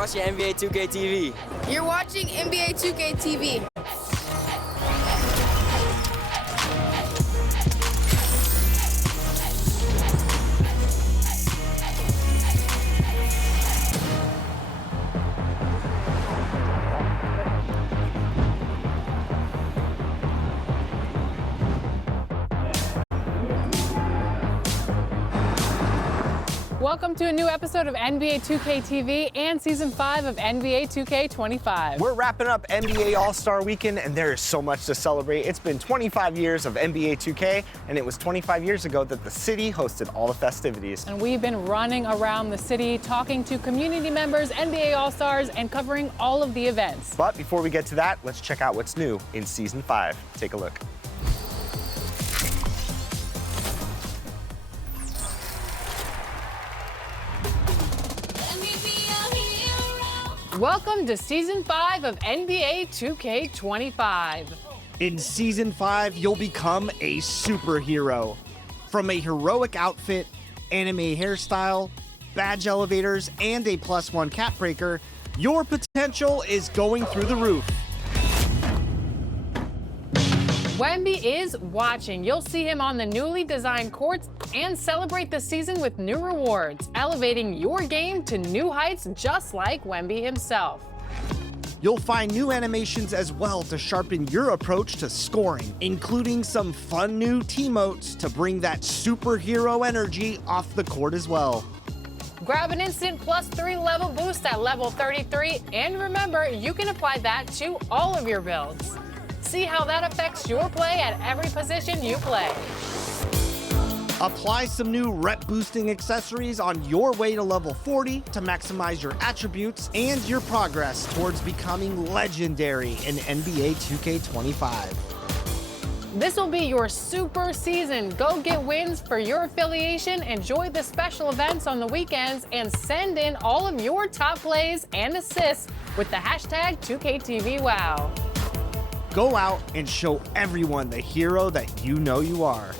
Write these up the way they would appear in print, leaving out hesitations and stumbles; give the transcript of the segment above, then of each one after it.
watching NBA 2K TV. You're watching NBA 2K TV. Welcome to a new episode of NBA 2K TV and Season 5 of NBA 2K25. We're wrapping up NBA All-Star Weekend, and there is so much to celebrate. It's been 25 years of NBA 2K, and it was 25 years ago that the city hosted all the festivities. And we've been running around the city, talking to community members, NBA All-Stars, and covering all of the events. But before we get to that, let's check out what's new in Season 5. Take a look. Welcome to Season 5 of NBA 2K25. In Season 5, you'll become a superhero. From a heroic outfit, anime hairstyle, badge elevators, and a +1 cap breaker, your potential is going through the roof. Wemby is watching. You'll see him on the newly designed courts and celebrate the season with new rewards, elevating your game to new heights just like Wemby himself. You'll find new animations as well to sharpen your approach to scoring, including some fun new teamotes to bring that superhero energy off the court as well. Grab an instant +3 level boost at level 33, and remember, you can apply that to all of your builds. See how that affects your play at every position you play. Apply some new rep boosting accessories on your way to level 40 to maximize your attributes and your progress towards becoming legendary in NBA 2K25. This will be your super season. Go get wins for your affiliation, enjoy the special events on the weekends, and send in all of your top plays and assists with the hashtag 2KTVWow. Go out and show everyone the hero that you know you are.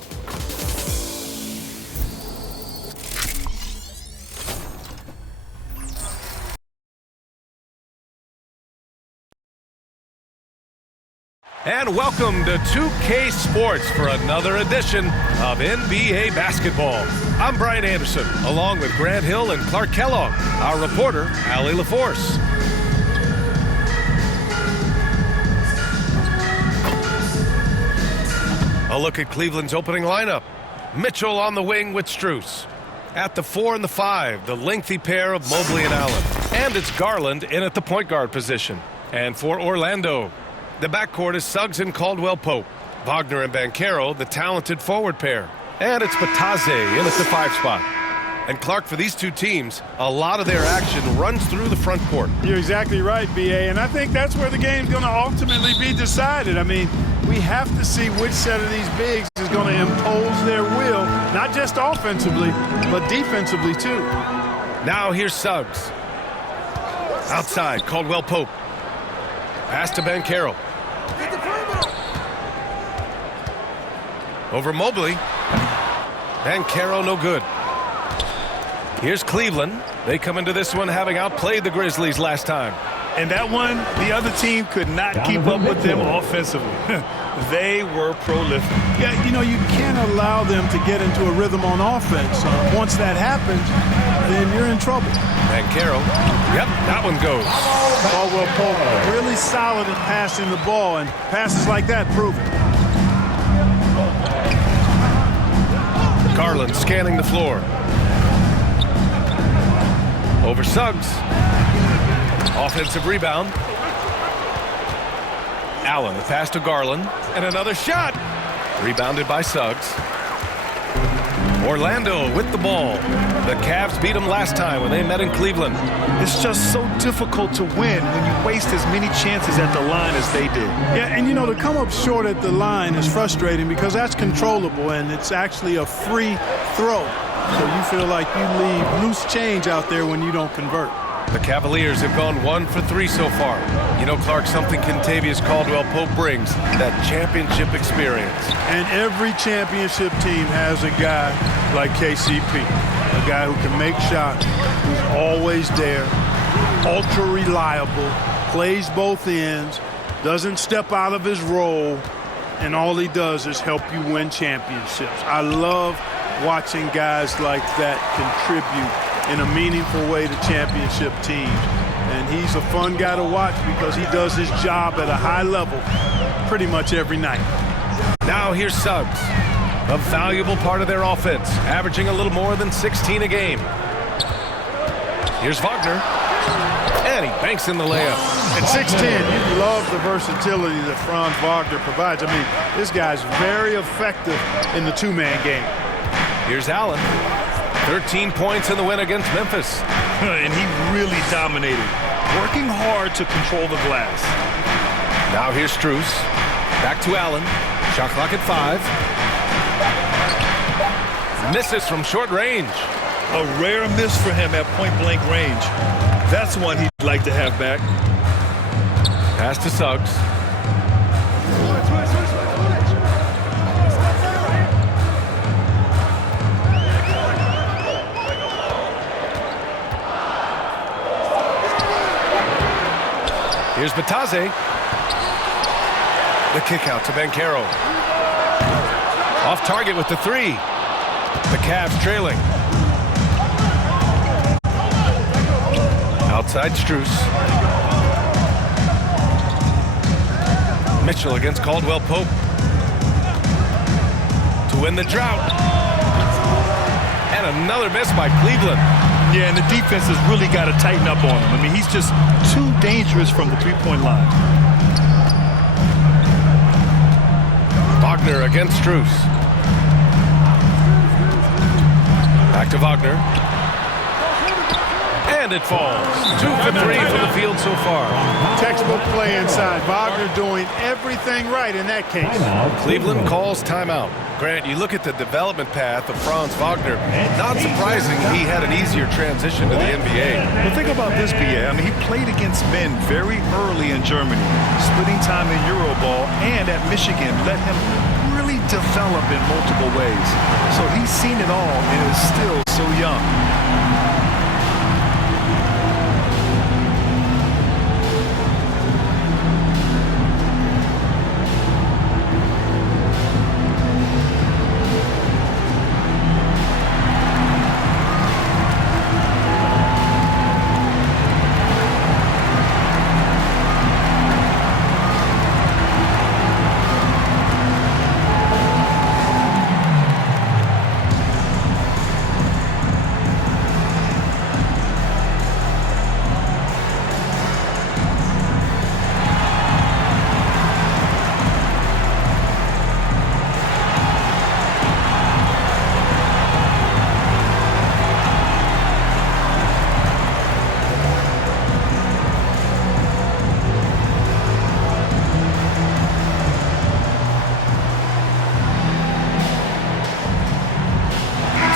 And welcome to 2K Sports for another edition of NBA Basketball. I'm Brian Anderson, along with Grant Hill and Clark Kellogg, our reporter, Allie LaForce. A look at Cleveland's opening lineup. Mitchell on the wing with Strus. At the 4 and the 5, the lengthy pair of Mobley and Allen. And it's Garland in at the point guard position. And for Orlando, the backcourt is Suggs and Caldwell-Pope. Wagner and Banchero, the talented forward pair. And it's Batadze in at the 5 spot. And Clark, for these two teams, a lot of their action runs through the front court. You're exactly right, B.A., and I think that's where the game's going to ultimately be decided. I mean, we have to see which set of these bigs is going to impose their will, not just offensively, but defensively, too. Now here's Suggs. Outside, Caldwell-Pope. Pass to Banchero. Over Mobley. Banchero no good. Here's Cleveland. They come into this one having outplayed the Grizzlies last time. And that one, the other team could not keep up with them offensively. They were prolific. Yeah, you know, you can't allow them to get into a rhythm on offense. Once that happens, then you're in trouble. Banchero. Yep, that one goes. Caldwell-Pope really solid at passing the ball, and passes like that prove it. Garland scanning the floor. Over Suggs. Offensive rebound. Allen, the pass to Garland. And another shot. Rebounded by Suggs. Orlando with the ball. The Cavs beat them last time when they met in Cleveland. It's just so difficult to win when you waste as many chances at the line as they did. Yeah, and you know, to come up short at the line is frustrating because that's controllable and it's actually a free throw. So you feel like you leave loose change out there when you don't convert. The Cavaliers have gone 1 for 3 so far. You know, Clark, something Kentavious Caldwell-Pope brings, that championship experience. And every championship team has a guy like KCP, a guy who can make shots, who's always there, ultra reliable, plays both ends, doesn't step out of his role, and all he does is help you win championships. I love watching guys like that contribute in a meaningful way to championship teams. And he's a fun guy to watch because he does his job at a high level pretty much every night. Now here's Suggs, a valuable part of their offense, averaging a little more than 16 a game. Here's Wagner, and he banks in the layup. At 6'10", you love the versatility that Franz Wagner provides. I mean, this guy's very effective in the two-man game. Here's Allen, 13 points in the win against Memphis. And he really dominated, working hard to control the glass. Now here's Strus, back to Allen, shot clock at 5. Misses from short range. A rare miss for him at point-blank range. That's one he'd like to have back. Pass to Suggs. Here's Batase. The kick out to Banchero. Off target with the three. The Cavs trailing. Outside Strus. Mitchell against Caldwell Pope. To win the drought. And another miss by Cleveland. Yeah, and the defense has really got to tighten up on him. I mean, he's just too dangerous from the three-point line. Wagner against Strus. Back to Wagner. And it falls. 2 for 3 from the field so far. Textbook play inside. Wagner doing everything right in that case. Cleveland calls timeout. Grant, you look at the development path of Franz Wagner. Not surprising he had an easier transition to the NBA. Well, think about this, B.A. I mean, he played against men very early in Germany, splitting time in Euroball, and at Michigan let him really develop in multiple ways. So he's seen it all and is still so young.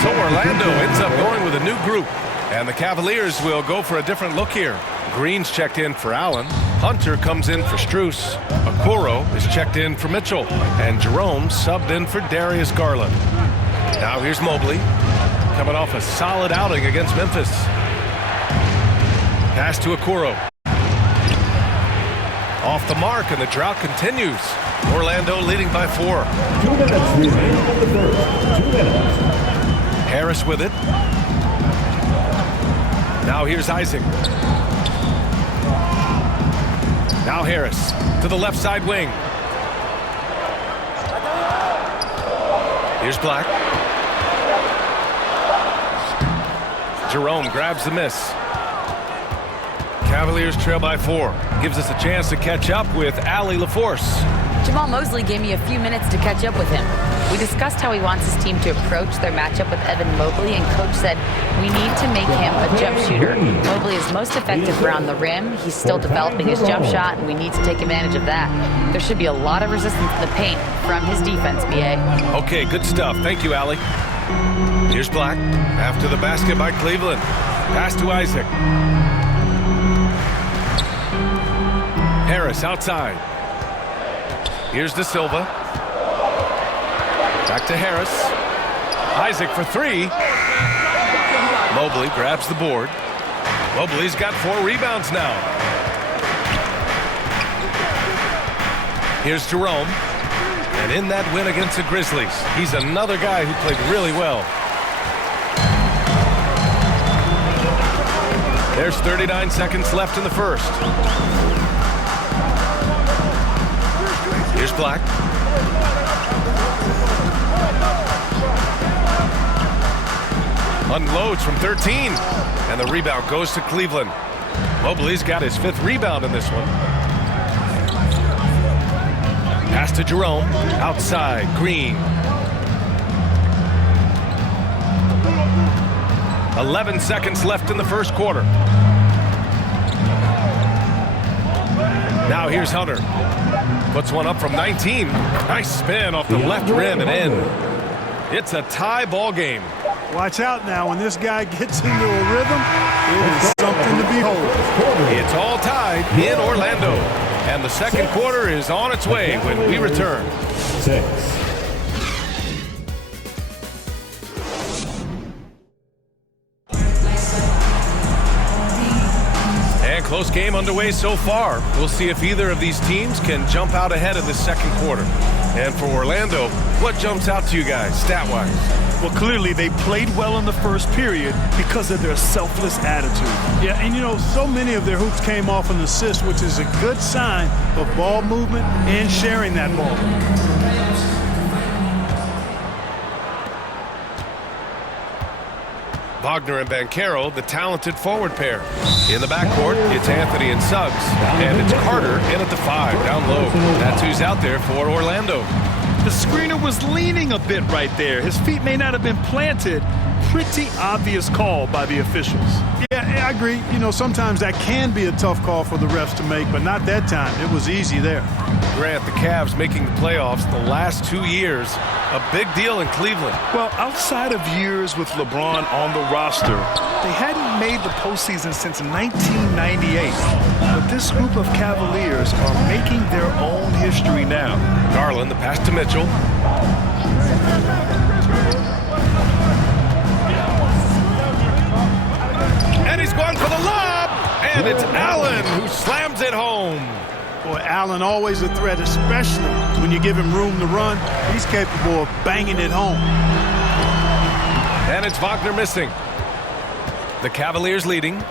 So Orlando ends up going with a new group, and the Cavaliers will go for a different look here. Green's checked in for Allen. Hunter comes in for Strus. Okoro is checked in for Mitchell. And Jerome subbed in for Darius Garland. Now here's Mobley, coming off a solid outing against Memphis. Pass to Okoro. Off the mark, and the drought continues. Orlando leading by 4. 2 minutes remaining in the third. 2 minutes. Harris with it. Now here's Isaac. Now Harris to the left side wing. Here's Black. Jerome grabs the miss. Cavaliers trail by 4. Gives us a chance to catch up with Allie LaForce. Jamal Mosley gave me a few minutes to catch up with him. We discussed how he wants his team to approach their matchup with Evan Mobley, and Coach said, we need to make him a jump shooter. Mobley is most effective around the rim. He's still developing his jump shot, and we need to take advantage of that. There should be a lot of resistance to the paint from his defense, B.A. Okay, good stuff. Thank you, Allie. Here's Black. After the basket by Cleveland. Pass to Isaac. Harris outside. Here's De Silva. Back to Harris. Isaac for 3. Mobley grabs the board. Mobley's got 4 rebounds now. Here's Jerome. And in that win against the Grizzlies, he's another guy who played really well. There's 39 seconds left in the first. Here's Black. Unloads from 13. And the rebound goes to Cleveland. Mobley's got his 5th rebound in this one. Pass to Jerome. Outside, Green. 11 seconds left in the first quarter. Now here's Hunter. Puts one up from 19. Nice spin off the left rim and in. It's a tie ball game. Watch out now. When this guy gets into a rhythm, it is something to behold. It's all tied in Orlando. And the second quarter is on its way when we return. 6. And close game underway so far. We'll see if either of these teams can jump out ahead in the second quarter. And for Orlando, what jumps out to you guys, stat-wise? Well, clearly they played well in the first period because of their selfless attitude. Yeah, and you know, so many of their hoops came off an assist, which is a good sign of ball movement and sharing that ball. Wagner and Banchero, the talented forward pair. In the backcourt, it's Anthony and Suggs. And it's Carter in at the 5, down low. That's who's out there for Orlando. The screener was leaning a bit right there. His feet may not have been planted. Pretty obvious call by the officials. Yeah, I agree. You know, sometimes that can be a tough call for the refs to make, but not that time. It was easy there. Grant, the Cavs making the playoffs the last 2 years. A big deal in Cleveland. Well, outside of years with LeBron on the roster, they hadn't made the postseason since 1998. But this group of Cavaliers are making their own history now. Garland, the pass to Mitchell. And he's going for the lob. And it's Allen who slams it home. Boy, Allen always a threat, especially when you give him room to run. He's capable of banging it home. And it's Wagner missing. The Cavaliers leading.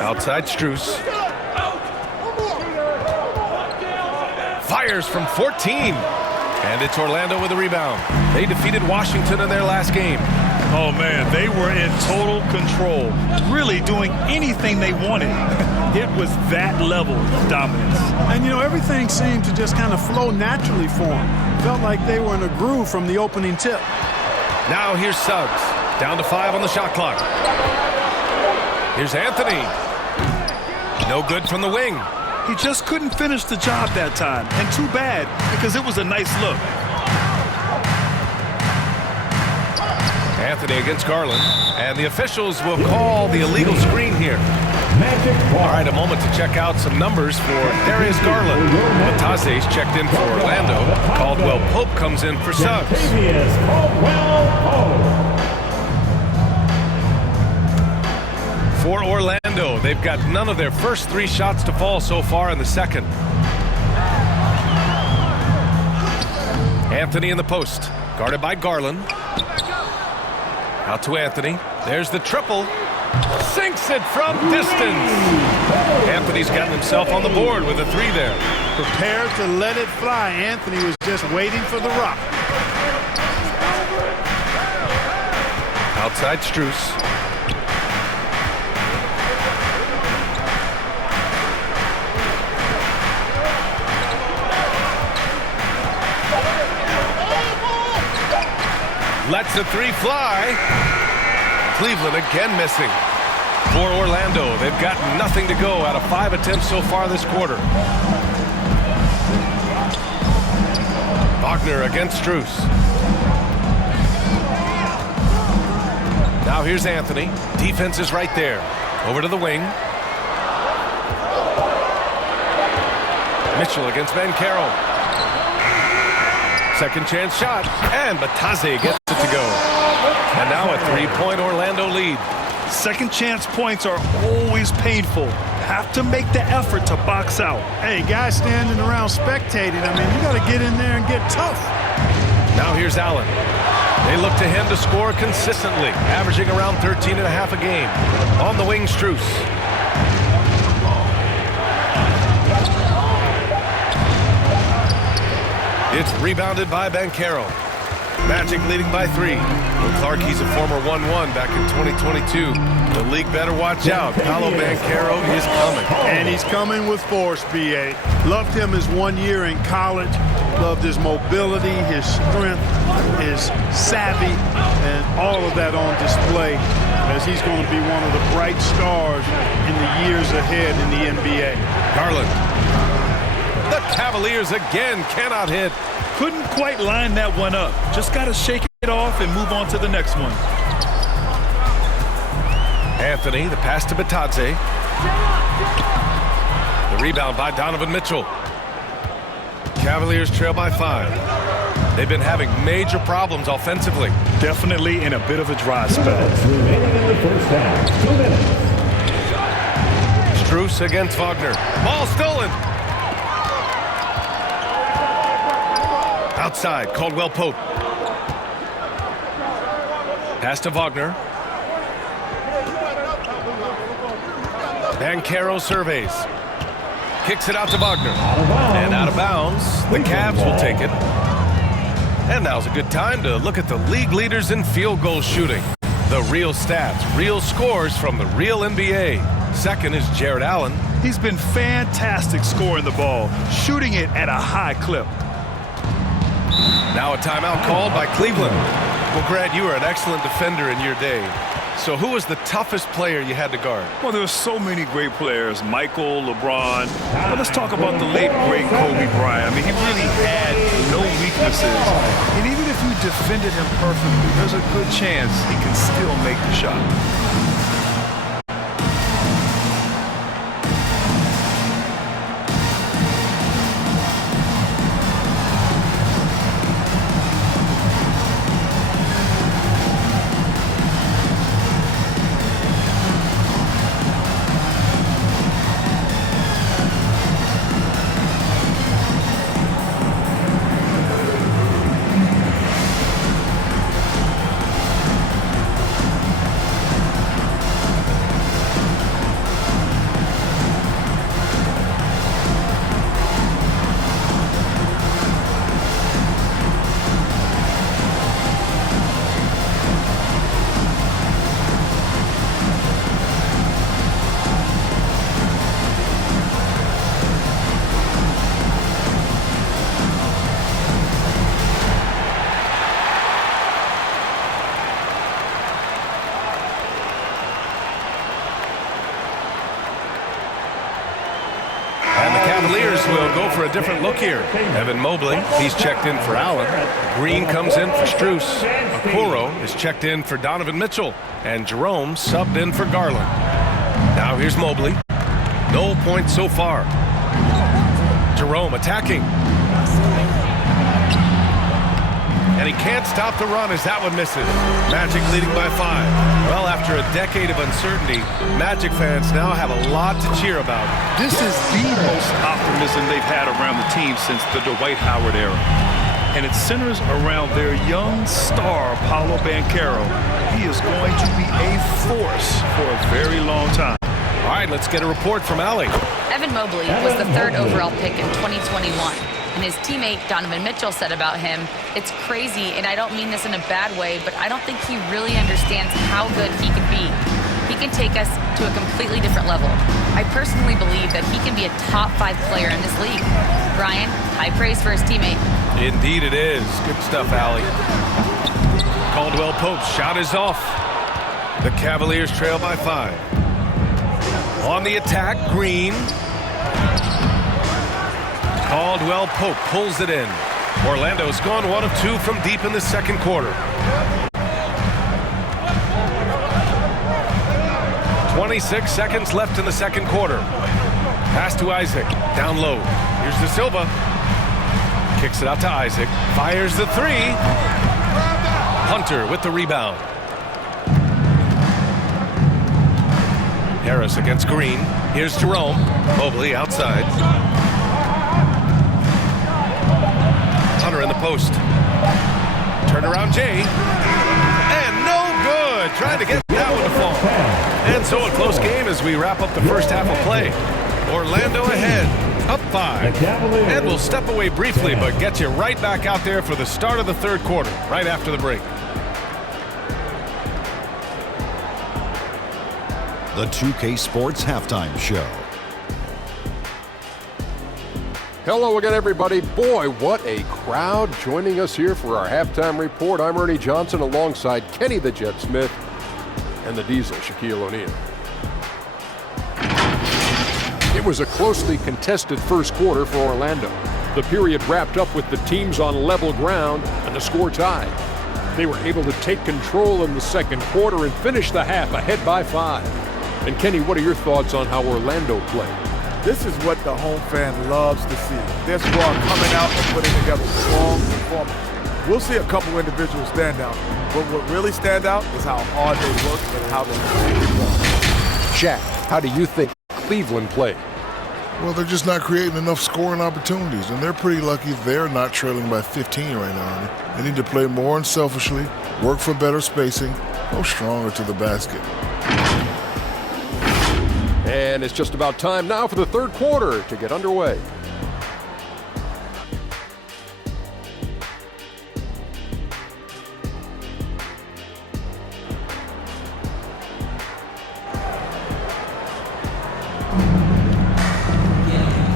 Outside Strus. Fires from 14. And it's Orlando with a rebound. They defeated Washington in their last game. Oh, man, they were in total control, really doing anything they wanted. It was that level of dominance. And, you know, everything seemed to just kind of flow naturally for them. Felt like they were in a groove from the opening tip. Now here's Suggs. Down to 5 on the shot clock. Here's Anthony. No good from the wing. He just couldn't finish the job that time. And too bad, because it was a nice look. Anthony against Garland. And the officials will call the illegal screen here. All right, a moment to check out some numbers for Darius Garland. Matase's checked in for Orlando. Caldwell Pope comes in for Suggs. For Orlando, they've got none of their first 3 shots to fall so far in the second. Anthony in the post, guarded by Garland. Out to Anthony. There's the triple. Sinks it from distance. Anthony's gotten himself on the board with a 3 there. Prepared to let it fly. Anthony was just waiting for the rock. Outside Strus. Lets the 3 fly. Cleveland again missing. For Orlando, they've got nothing to go out of 5 attempts so far this quarter. Wagner against Strus. Now here's Anthony. Defense is right there. Over to the wing. Mitchell against Banchero. Second chance shot. And Batase gets it to go. And now a 3-point Orlando lead. Second chance points are always painful. Have to make the effort to box out. Hey, guys standing around spectating, I mean, you got to get in there and get tough. Now here's Allen. They look to him to score consistently, averaging around 13.5 a game. On the wing, Strus. It's rebounded by Banchero. Magic leading by 3. Well, Clark, he's a former 1-1 back in 2022. The league better watch out. Paolo Banchero is coming. And he's coming with force, B.A. Loved him his 1 year in college. Loved his mobility, his strength, his savvy, and all of that on display as he's going to be one of the bright stars in the years ahead in the NBA. Garland. The Cavaliers again cannot hit. Couldn't quite line that one up. Just got to shake it off and move on to the next one. Anthony, the pass to Bitadze. The rebound by Donovan Mitchell. Cavaliers trail by 5. They've been having major problems offensively. Definitely in a bit of a dry spell. Remaining in the first half, 2 minutes. Strus against Wagner. Ball stolen. Outside, Caldwell Pope. Pass to Wagner. Banchero surveys. Kicks it out to Wagner. And out of bounds. The Cavs will take it. And now's a good time to look at the league leaders in field goal shooting. The real stats, real scores from the real NBA. Second is Jared Allen. He's been fantastic scoring the ball, shooting it at a high clip. Now a timeout called by Cleveland. Well, Grant, you were an excellent defender in your day. So who was the toughest player you had to guard? Well, there were so many great players, Michael, LeBron. But let's talk about the late, great Kobe Bryant. I mean, he really had no weaknesses. And even if you defended him perfectly, there's a good chance he can still make the shot. Will go for a different look here. Evan Mobley, he's checked in for Allen. Green comes in for Strus. Okoro is checked in for Donovan Mitchell. And Jerome subbed in for Garland. Now here's Mobley. No points so far. Jerome attacking. And he can't stop the run as that one misses. Magic leading by 5. Well, after a decade of uncertainty, Magic fans now have a lot to cheer about. This is the most optimism they've had around the team since the Dwight Howard era. And it centers around their young star, Paolo Banchero. He is going to be a force for a very long time. All right, let's get a report from Allie. Evan Mobley was the 3rd overall pick in 2021. And his teammate Donovan Mitchell said about him, "It's crazy, and I don't mean this in a bad way, but I don't think he really understands how good he can be. He can take us to a completely different level. I personally believe that he can be a top 5 player in this league." Brian, high praise for his teammate. Indeed it is. Good stuff, Allie. Caldwell Pope's shot is off. The Cavaliers trail by 5. On the attack, Green. Caldwell Pope pulls it in. Orlando's gone 1 of 2 from deep in the second quarter. 26 seconds left in the second quarter. Pass to Isaac. Down low. Here's De Silva. Kicks it out to Isaac. Fires the 3. Hunter with the rebound. Harris against Green. Here's Jerome. Mobley outside. Hunter in the post. Turnaround Jay. And no good. Trying to get that one to fall. And so a close game as we wrap up the first half of play. Orlando ahead. Up 5. And we'll step away briefly, but get you right back out there for the start of the third quarter, right after the break. The 2K Sports Halftime Show. Hello again, everybody. Boy, what a crowd joining us here for our halftime report. I'm Ernie Johnson alongside Kenny the Jet Smith and the Diesel, Shaquille O'Neal. It was a closely contested first quarter for Orlando. The period wrapped up with the teams on level ground and the score tied. They were able to take control in the second quarter and finish the half ahead by 5. And Kenny, what are your thoughts on how Orlando played? This is what the home fan loves to see. Their squad coming out and putting together strong performance. We'll see a couple individuals stand out, but what really stand out is how hard they work and how they play. Shaq, how do you think Cleveland played? Well, they're just not creating enough scoring opportunities, and they're pretty lucky they're not trailing by 15 right now. They need to play more unselfishly, work for better spacing, go stronger to the basket. And it's just about time now for the third quarter to get underway.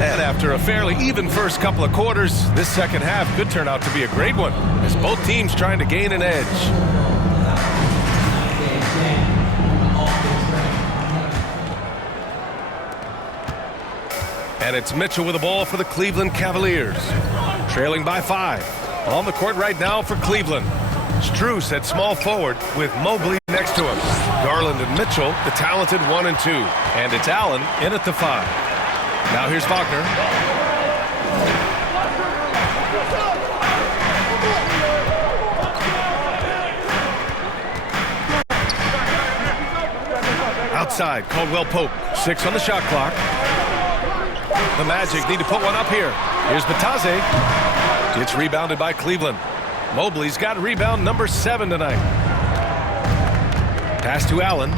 And after a fairly even first couple of quarters, this second half could turn out to be a great one, as both teams trying to gain an edge. And it's Mitchell with the ball for the Cleveland Cavaliers. Trailing by 5. On the court right now for Cleveland. Strus at small forward with Mobley next to him. Garland and Mitchell, the talented 1 and 2. And it's Allen in at the 5. Now here's Wagner. Outside, Caldwell Pope. 6 on the shot clock. The Magic need to put one up here. Here's Batase. It's rebounded by Cleveland. Mobley's got rebound number 7 tonight. Pass to Allen.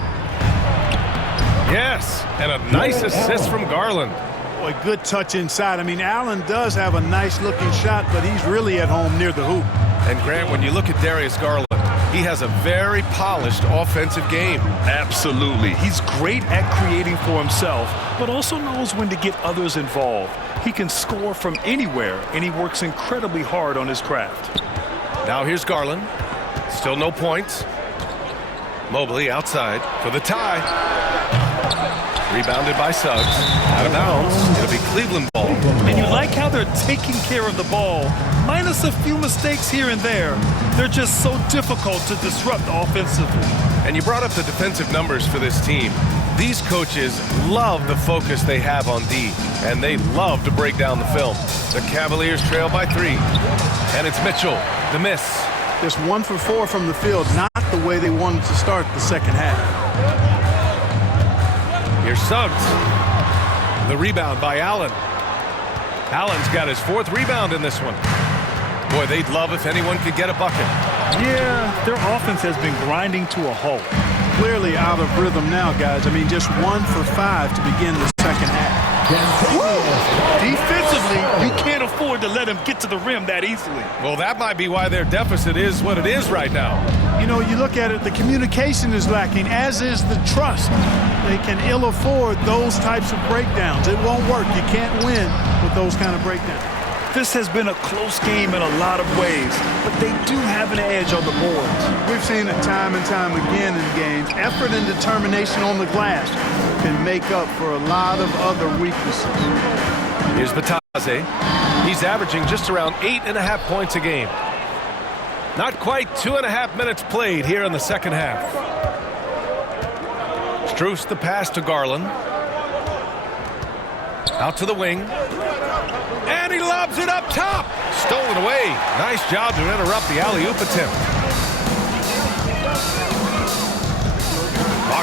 Yes, and a nice assist from Garland. Boy, good touch inside. I mean, Allen does have a nice-looking shot, but he's really at home near the hoop. And Grant, when you look at Darius Garland, he has a very polished offensive game. Absolutely. He's great at creating for himself, but also knows when to get others involved. He can score from anywhere, and he works incredibly hard on his craft. Now here's Garland. Still no points. Mobley outside for the tie. Rebounded by Suggs. Out of bounds. It'll be Cleveland ball. And you like how they're taking care of the ball, minus a few mistakes here and there. They're just so difficult to disrupt offensively. And you brought up the defensive numbers for this team. These coaches love the focus they have on D, and they love to break down the film. The Cavaliers trail by 3. And it's Mitchell, the miss. Just 1 for 4 from the field, not the way they wanted to start the second half. Here's Suggs. The rebound by Allen. Allen's got his 4th rebound in this one. Boy, they'd love if anyone could get a bucket. Yeah, their offense has been grinding to a halt. Clearly out of rhythm now, guys. I mean, just 1 for 5 to begin the second half. Defensively, you can't afford to let him get to the rim that easily. Well, that might be why their deficit is what it is right now. You know, you look at it, the communication is lacking, as is the trust. They can ill afford those types of breakdowns. It won't work. You can't win with those kind of breakdowns. This has been a close game in a lot of ways, but they do have an edge on the boards. We've seen it time and time again in games. Effort and determination on the glass can make up for a lot of other weaknesses. Here's Batase. He's averaging just around 8.5 points a game. Not quite 2.5 minutes played here in the second half. Strus the pass to Garland. Out to the wing. And he lobs it up top. Stolen away. Nice job to interrupt the alley-oop attempt.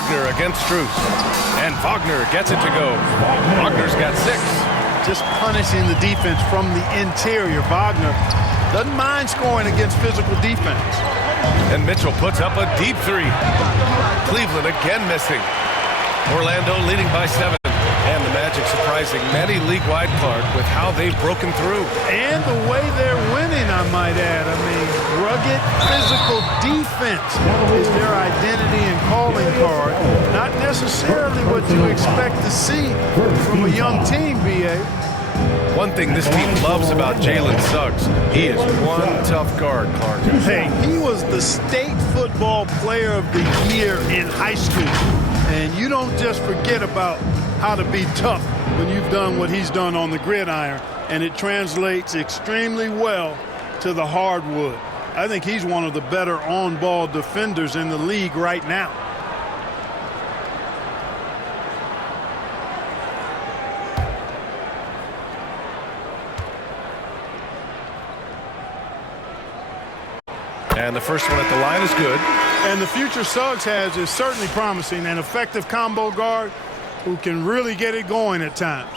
Wagner against Strus. And Wagner gets it to go. Wagner's got 6. Just punishing the defense from the interior. Wagner doesn't mind scoring against physical defense. And Mitchell puts up a deep 3. Cleveland again missing. Orlando leading by 7. And the Magic surprising many league-wide, Clark, with how they've broken through. And the way they're winning, I might add. I mean, rugged physical defense is their identity and calling card. Not necessarily what you expect to see from a young team, B.A. One thing this team loves about Jalen Suggs, he is one tough guard, Clark. Hey, he was the state football player of the year in high school. And you don't just forget about how to be tough when you've done what he's done on the gridiron, and it translates extremely well to the hardwood. I think he's one of the better on-ball defenders in the league right now. And the first one at the line is good. And the future Suggs has is certainly promising, an effective combo guard who can really get it going at times.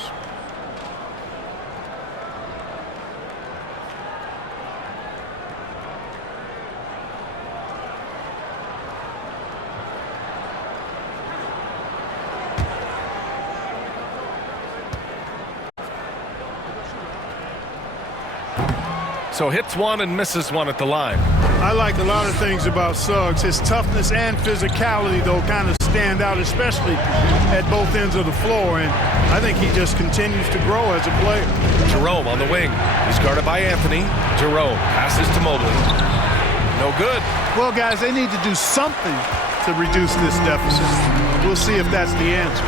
So hits one and misses one at the line. I like a lot of things about Suggs. His toughness and physicality, though, kind of stand out, especially at both ends of the floor. And I think he just continues to grow as a player. Jerome on the wing. He's guarded by Anthony. Jerome passes to Mobley. No good. Well, guys, they need to do something to reduce this deficit. We'll see if that's the answer.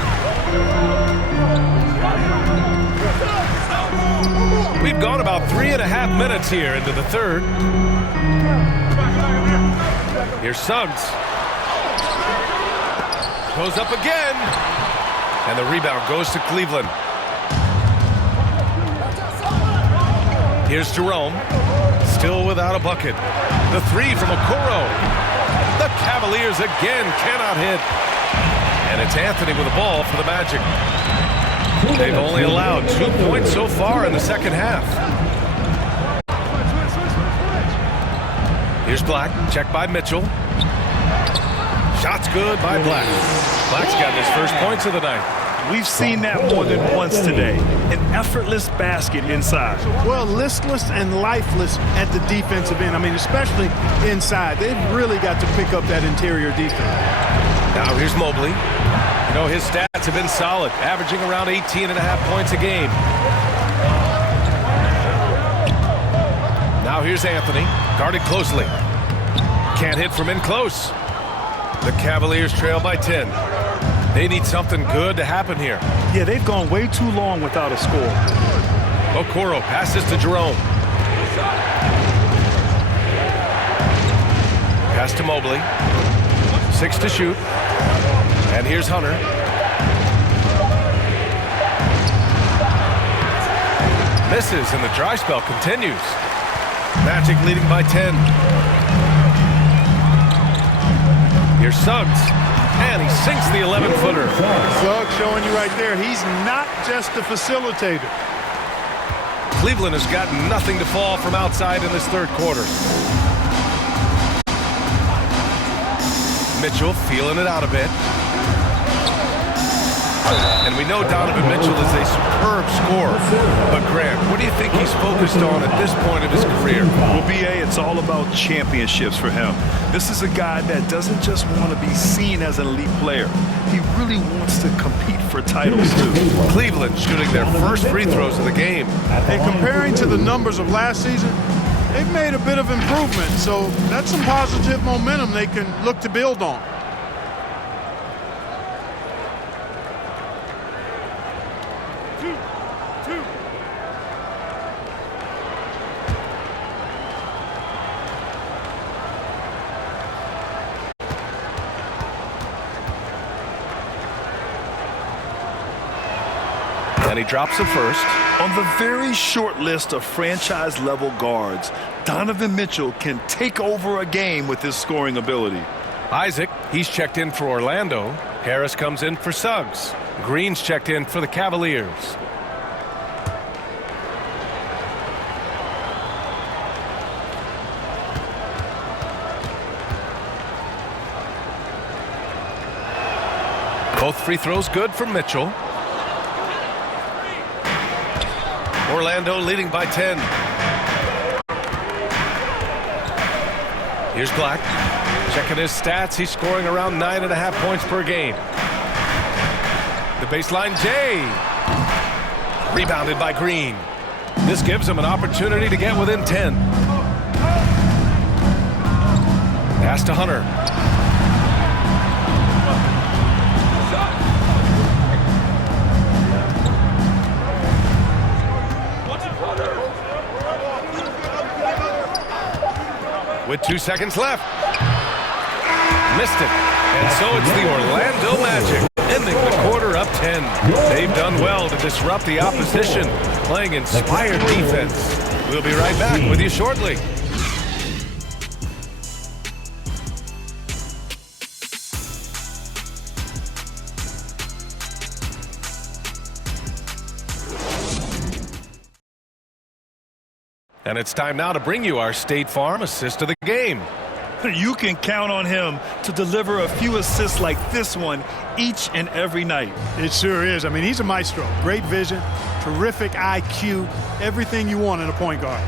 We've gone about 3.5 minutes here into the third. Here's Suggs. Goes up again. And the rebound goes to Cleveland. Here's Jerome. Still without a bucket. The 3 from Okoro. The Cavaliers again cannot hit. And it's Anthony with the ball for the Magic. They've only allowed 2 points so far in the second half. Here's Black, checked by Mitchell. Shot's good by Black. Black's got his first points of the night. We've seen that more than once today. An effortless basket inside. Well, listless and lifeless at the defensive end. I mean, especially inside. They've really got to pick up that interior defense. Now here's Mobley. You know, his stats have been solid, averaging around 18.5 points a game. Now here's Anthony, guarded closely. Can't hit from in close. The Cavaliers trail by 10. They need something good to happen here. Yeah, they've gone way too long without a score. Okoro passes to Jerome. Pass to Mobley. 6 to shoot. And here's Hunter. Misses, and the dry spell continues. Magic leading by 10. Here's Suggs. And he sinks the 11-footer. Suggs showing you right there, he's not just a facilitator. Cleveland has got nothing to fall from outside in this third quarter. Mitchell feeling it out a bit. And we know Donovan Mitchell is a superb scorer. But Grant, what do you think he's focused on at this point of his career? Well, B.A., it's all about championships for him. This is a guy that doesn't just want to be seen as an elite player. He really wants to compete for titles, too. Cleveland shooting their first free throws of the game. And comparing to the numbers of last season, they've made a bit of improvement. So that's some positive momentum they can look to build on. And he drops the first. On the very short list of franchise-level guards, Donovan Mitchell can take over a game with his scoring ability. Isaac, he's checked in for Orlando. Harris comes in for Suggs. Green's checked in for the Cavaliers. Both free throws good for Mitchell. Orlando leading by 10. Here's Black. Checking his stats. He's scoring around 9.5 points per game. The baseline, Jay. Rebounded by Green. This gives him an opportunity to get within 10. Pass to Hunter. With 2 seconds left. Missed it. And so it's the Orlando Magic ending the quarter up 10. They've done well to disrupt the opposition, playing inspired defense. We'll be right back with you shortly. And it's time now to bring you our State Farm assist of the game. You can count on him to deliver a few assists like this one each and every night. It sure is. I mean, he's a maestro. Great vision, terrific IQ, everything you want in a point guard.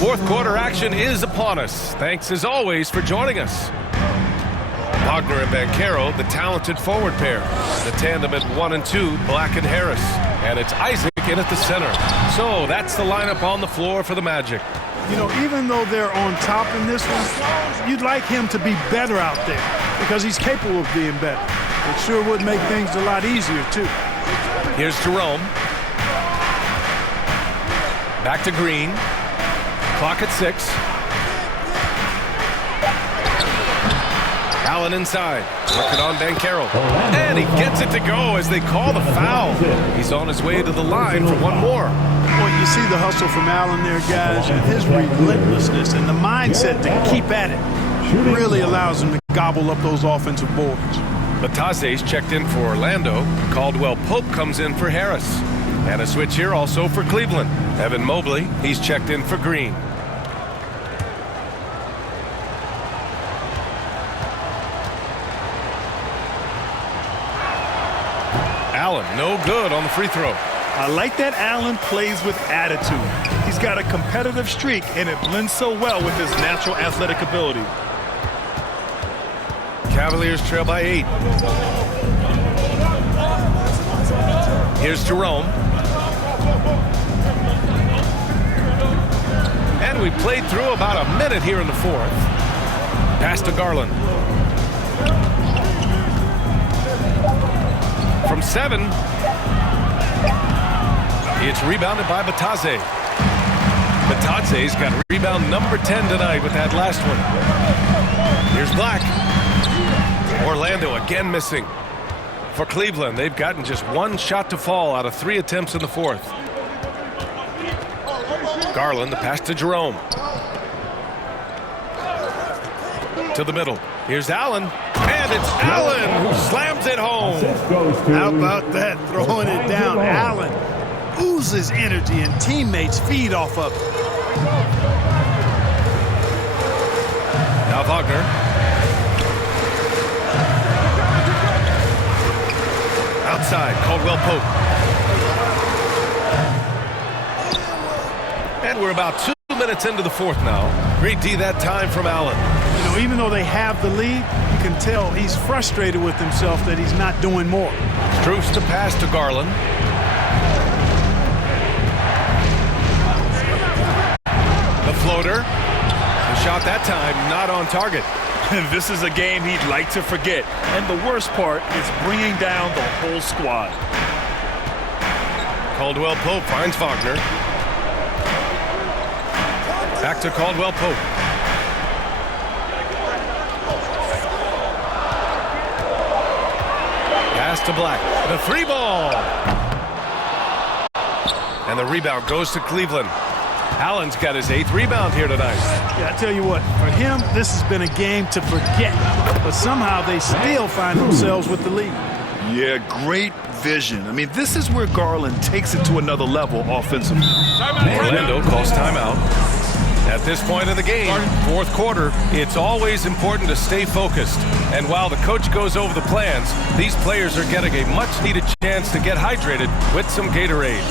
Fourth quarter action is upon us. Thanks as always for joining us. Wagner and Banchero, the talented forward pair. The tandem at 1 and 2, Black and Harris. And it's Isaac in at the center. So that's the lineup on the floor for the Magic. You know, even though they're on top in this one, you'd like him to be better out there because he's capable of being better. It sure would make things a lot easier, too. Here's Jerome. Back to Green. Clock at 6. Allen inside. Working on Banchero. And he gets it to go as they call the foul. He's on his way to the line for one more. Well, you see the hustle from Allen there, guys, and his relentlessness and the mindset to keep at it really allows him to gobble up those offensive boards. Bataze's checked in for Orlando. Caldwell Pope comes in for Harris. And a switch here also for Cleveland. Evan Mobley, he's checked in for Green. Allen, no good on the free throw. I like that Allen plays with attitude. He's got a competitive streak, and it blends so well with his natural athletic ability. Cavaliers trail by 8. Here's Jerome. And we played through about a minute here in the fourth. Pass to Garland. From 7. It's rebounded by Bataze. Bataze's got rebound number 10 tonight with that last one. Here's Black. Orlando again missing. For Cleveland, they've gotten just one shot to fall out of 3 attempts in the fourth. Garland, the pass to Jerome. To the middle. Here's Allen. And it's Allen who slams it home. How about that? Throwing it down. Allen oozes energy and teammates feed off of it. Now Wagner. Outside, Caldwell Pope. And we're about 2 minutes into the fourth now. Great D that time from Allen. You know, even though they have the lead, you can tell he's frustrated with himself that he's not doing more. Strus to pass to Garland. The floater. The shot that time not on target. This is a game he'd like to forget. And the worst part is bringing down the whole squad. Caldwell Pope finds Wagner. Back to Caldwell Pope. Pass to Black. The 3-ball. And the rebound goes to Cleveland. Allen's got his 8th rebound here tonight. Yeah, I tell you what, for him, this has been a game to forget. But somehow they still find themselves with the lead. Yeah, great vision. I mean, this is where Garland takes it to another level offensively. Orlando calls timeout. At this point in the game, fourth quarter, it's always important to stay focused. And while the coach goes over the plans, these players are getting a much-needed chance to get hydrated with some Gatorade.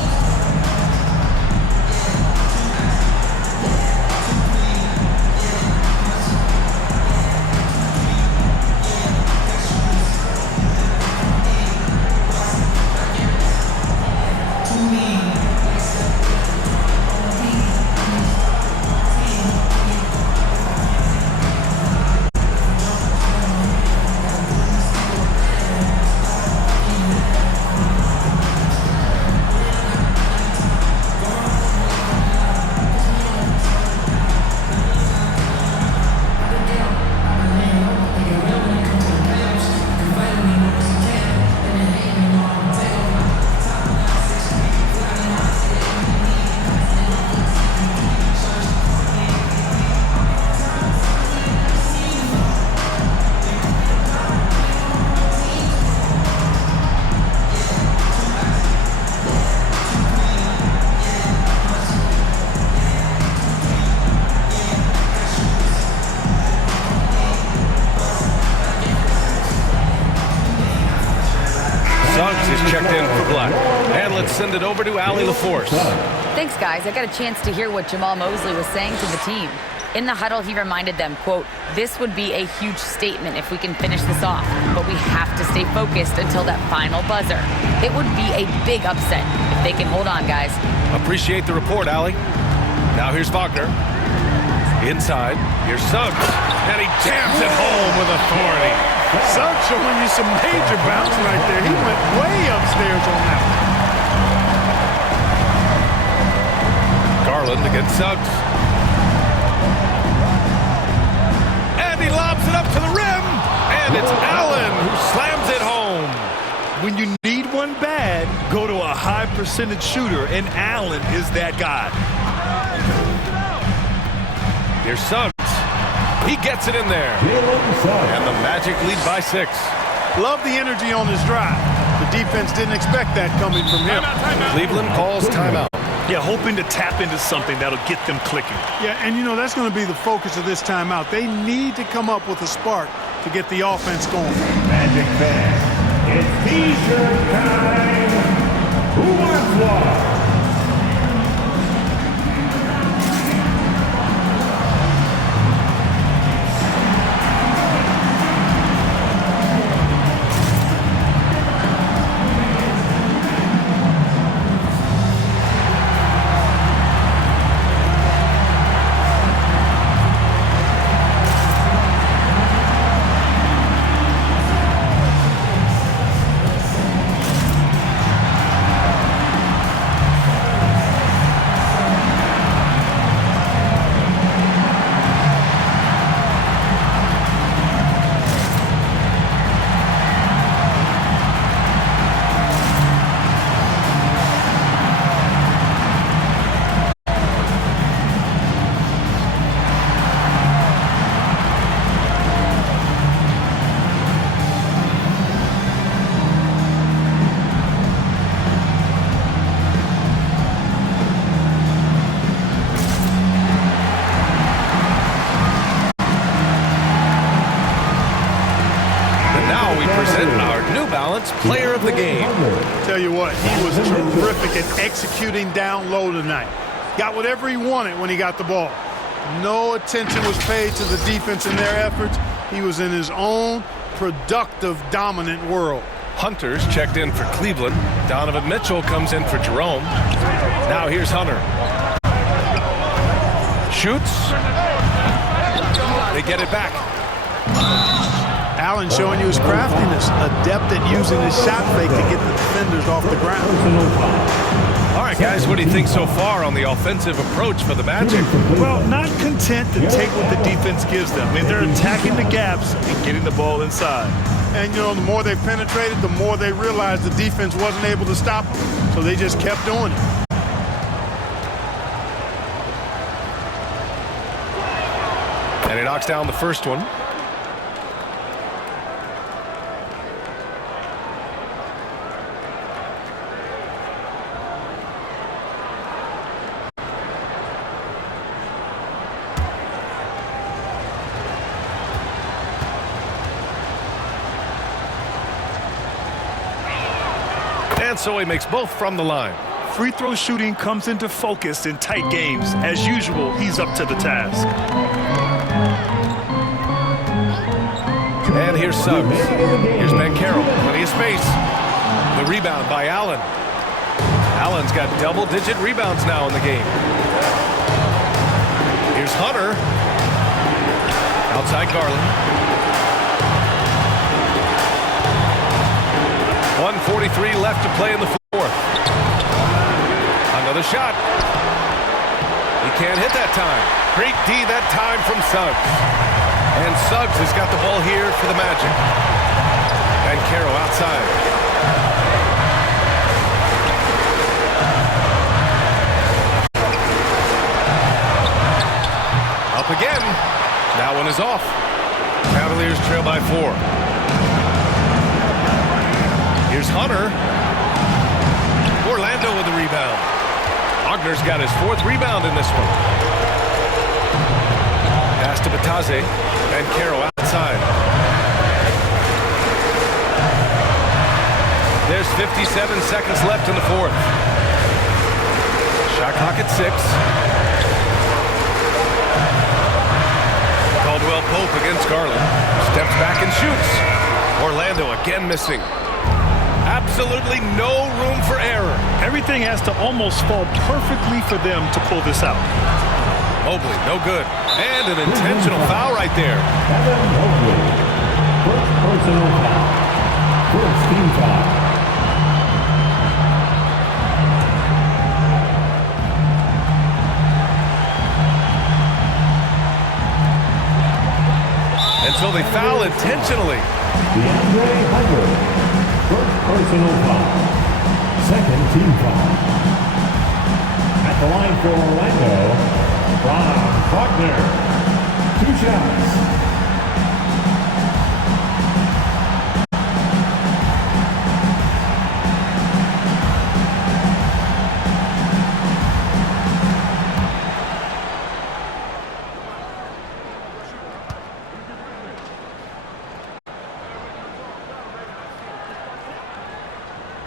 Checked in for Black. And let's send it over to Allie LaForce. Thanks, guys. I got a chance to hear what Jamal Mosley was saying to the team. In the huddle, he reminded them, quote, "This would be a huge statement if we can finish this off, but we have to stay focused until that final buzzer. It would be a big upset if they can hold on, guys." Appreciate the report, Allie. Now here's Wagner. Inside, here's Suggs. And he jams it home with authority. Suggs showing you some major bounce right there. He went way upstairs on that one. Garland against Suggs. And he lobs it up to the rim. And it's Allen who slams it home. When you need one bad, go to a high percentage shooter, and Allen is that guy. Here's Suggs. He gets it in there. And the Magic lead by 6. Love the energy on his drive. The defense didn't expect that coming from him. Cleveland calls timeout. Yeah, hoping to tap into something that'll get them clicking. Yeah, and you know, that's going to be the focus of this timeout. They need to come up with a spark to get the offense going. Magic fans, it's T-shirt time. Who wants one? Player of the game. Tell you what, he was terrific at executing down low tonight. Got whatever he wanted when he got the ball. No attention was paid to the defense in their efforts. He was in his own productive, dominant world. Hunter's checked in for Cleveland. Donovan Mitchell comes in for Jerome. Now here's Hunter. Shoots. They get it back. Allen showing you his craftiness, adept at using his shot fake to get the defenders off the ground. All right, guys, what do you think so far on the offensive approach for the Magic? Well, not content to take what the defense gives them. I mean, they're attacking the gaps and getting the ball inside. And, the more they penetrated, the more they realized the defense wasn't able to stop them. So they just kept doing it. And he knocks down the first one. And so he makes both from the line. Free throw shooting comes into focus in tight games. As usual, he's up to the task. And here's Suggs. Here's Banchero. Plenty of space. The rebound by Allen. Allen's got double-digit rebounds now in the game. Here's Hunter. Outside Garland. 1:43 left to play in the fourth. Another shot. He can't hit that time. Great D that time from Suggs. And Suggs has got the ball here for the Magic. And Banchero outside. Up again. That one is off. Cavaliers trail by 4. Here's Hunter. Orlando with the rebound. Wagner's got his 4th rebound in this one. Pass to Bataze. Banchero outside. There's 57 seconds left in the fourth. Shot clock at 6. Caldwell Pope against Garland. Steps back and shoots. Orlando again missing. Absolutely no room for error. Everything has to almost fall perfectly for them to pull this out. Mobley, no good. And an intentional foul right there. Evan Mobley. First personal foul. First team foul. And so they foul intentionally. DeAndre Hunter. First personal foul. Second team foul. At the line for Orlando, Ron Wagner. 2 shots.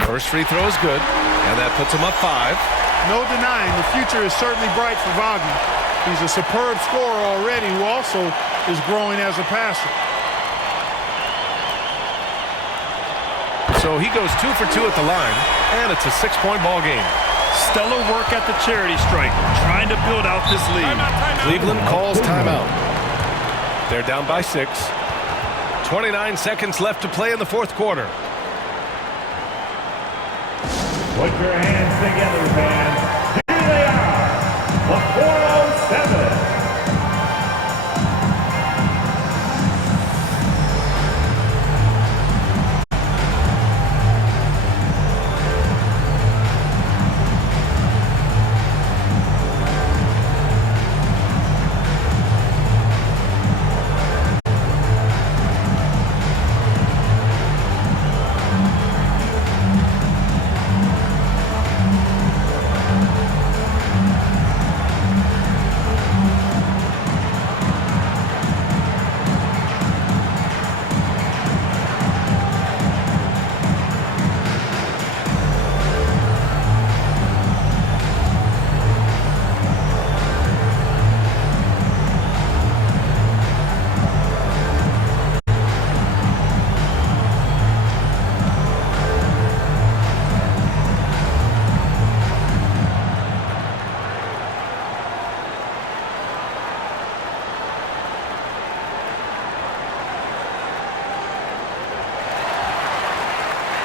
First free throw is good, and that puts him up 5. No denying, the future is certainly bright for Wagner. He's a superb scorer already who also is growing as a passer. So he goes 2 for 2 at the line, and it's a 6-point ball game. Stellar work at the charity stripe, trying to build out this lead. Cleveland calls timeout. They're down by 6. 29 seconds left to play in the fourth quarter. Put your hands together, fans. Here they are, the 407.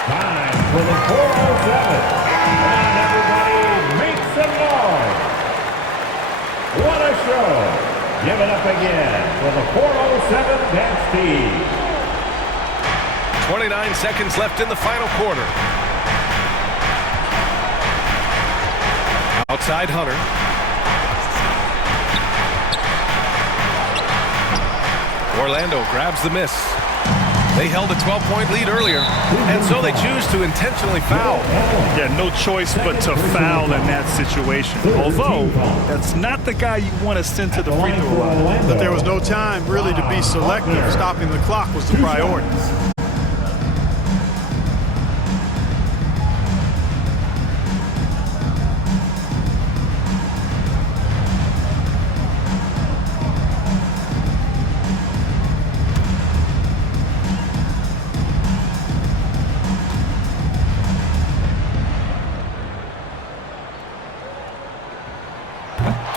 Time for the 407. Come on, everybody, make some noise. What a show. Give it up again for the 407 dance team. 29 seconds left in the final quarter. Outside Hunter. Orlando grabs the miss. They held a 12-point lead earlier, and so they choose to intentionally foul. Yeah, no choice but to foul in that situation. Although, that's not the guy you want to send to the free throw line. But there was no time really to be selective. Stopping the clock was the priority.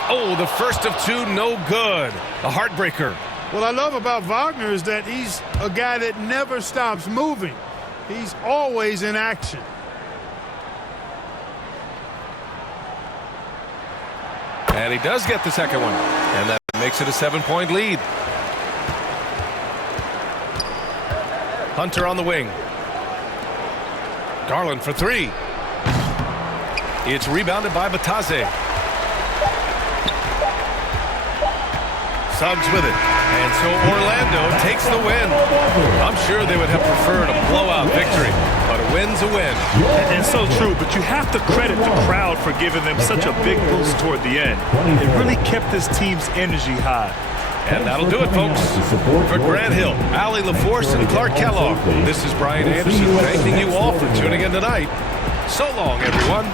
Oh, the first of two, no good. A heartbreaker. What I love about Wagner is that he's a guy that never stops moving. He's always in action. And he does get the second one. And that makes it a 7-point lead. Hunter on the wing. Garland for three. It's rebounded by Batase. Suggs with it. And so Orlando takes the win. I'm sure they would have preferred a blowout victory, but a win's a win. And so true, but you have to credit the crowd for giving them such a big boost toward the end. It really kept this team's energy high. And that'll do it, folks. For Grant Hill, Allie LaForce, and Clark Kellogg, this is Brian Anderson thanking you all for tuning in tonight. So long, everyone.